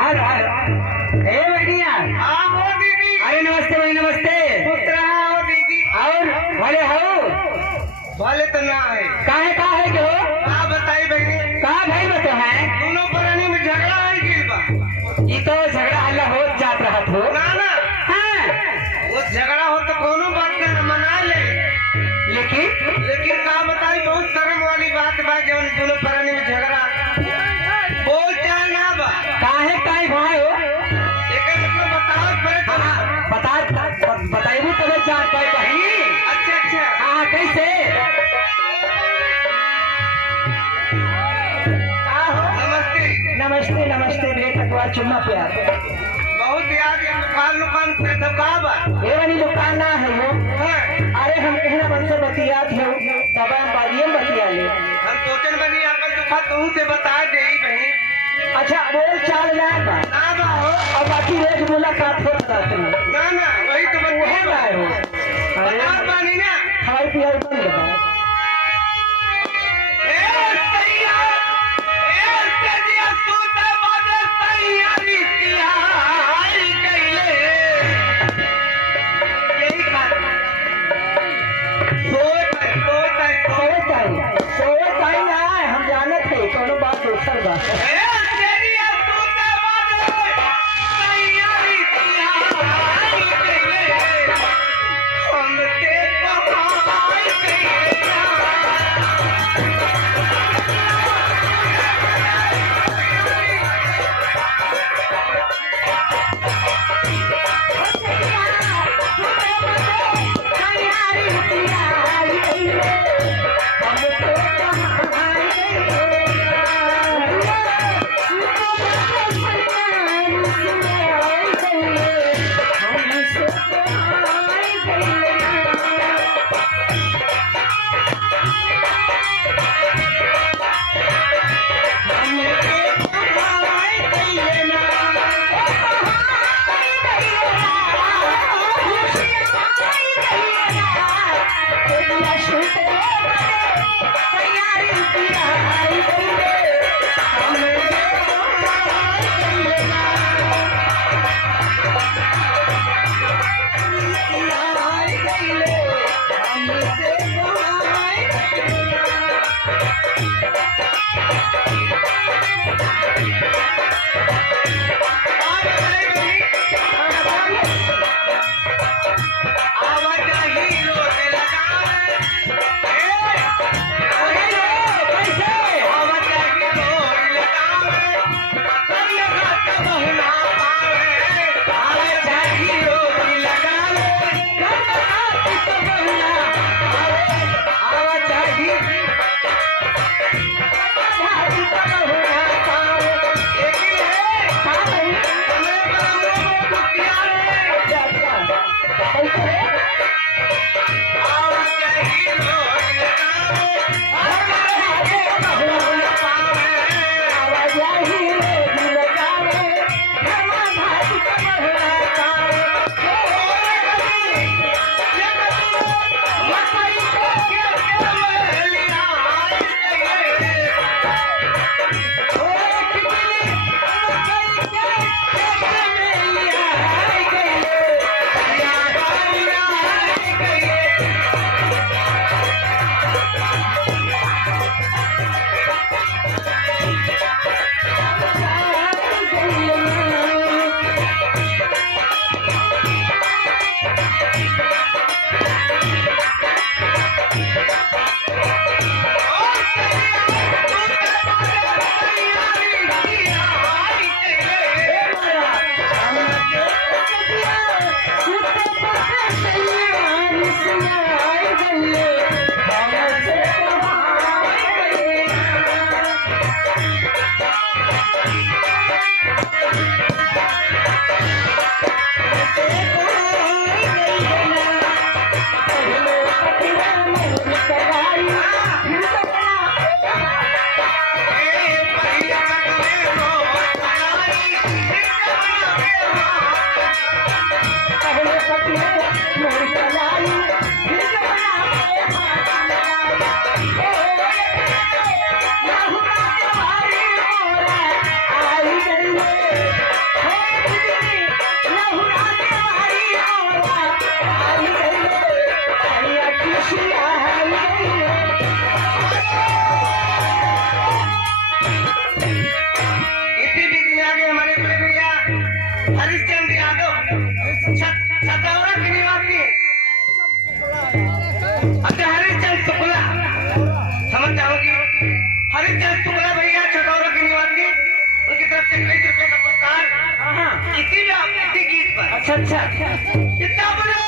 हाल हाल ए भैया। हाँ हो दीदी। अरे नमस्ते भाई नमस्ते। पुत्र हो दीदी। और भले हो? भले तो ना है। का है जो? हाँ बताई बहनी। का भाई बतो है? दोनों प्राणी में झगड़ा है गिल बा। ये तो झगड़ा हल्ला हो जात रहा हो। ना ना हाँ। वो झगड़ा हो तो कोनो बात ना मना ले। लेकिन का बताई बहुत शर्म वाली बात बा जब दोनों प्राणी में झगड़ा बोल चाल ना बा। काहे काहे भाई हो? एक मतलब बताओ पड़े तो। बताइबू तबे जान पाए कहीं। अच्छा अच्छा। हाँ कैसे? नमस्ते। नमस्ते नमस्ते बेटा को चुम्मा प्यार। बहुत याद दुकान पे तो का बा। ये वाली दुकान ना है वो। हाँ, अरे हम कहना बन से बतिया थे तब हम बाजिए बतिया ले। हम सोचन बनी अकल दुखा तू से बता दे बहनी। अच्छा बोल चाल ना बा। ना बा हो। और बाकी रोज मुलाकात हो जाती है। ना ना वही तो वो है बता ना हो। अरे बता पानी ना। हमारी पिया बंद है। ए सैया ए तेजिया तू ते बादे सैया लिखिया आई कइले। यही बात सोच आई ना हम जानत है कोनो बात दोसर बा। ए तेजिया तू ते बादे सैया लिखिया आई कइले। हम ते कहाई कइले। आगे हमारे बड़े भैया हरिश्चंद्र यादव छतौरा के निवासी हरिश्चंद्र शुक्ला, समझ जाओगी, हरिश्चंद्र शुक्ला भैया छतौरा के निवासी, उनकी तरफ से 21 रुपए का पुरस्कार इसी गीत पर। अच्छा अच्छा इतना बड़ा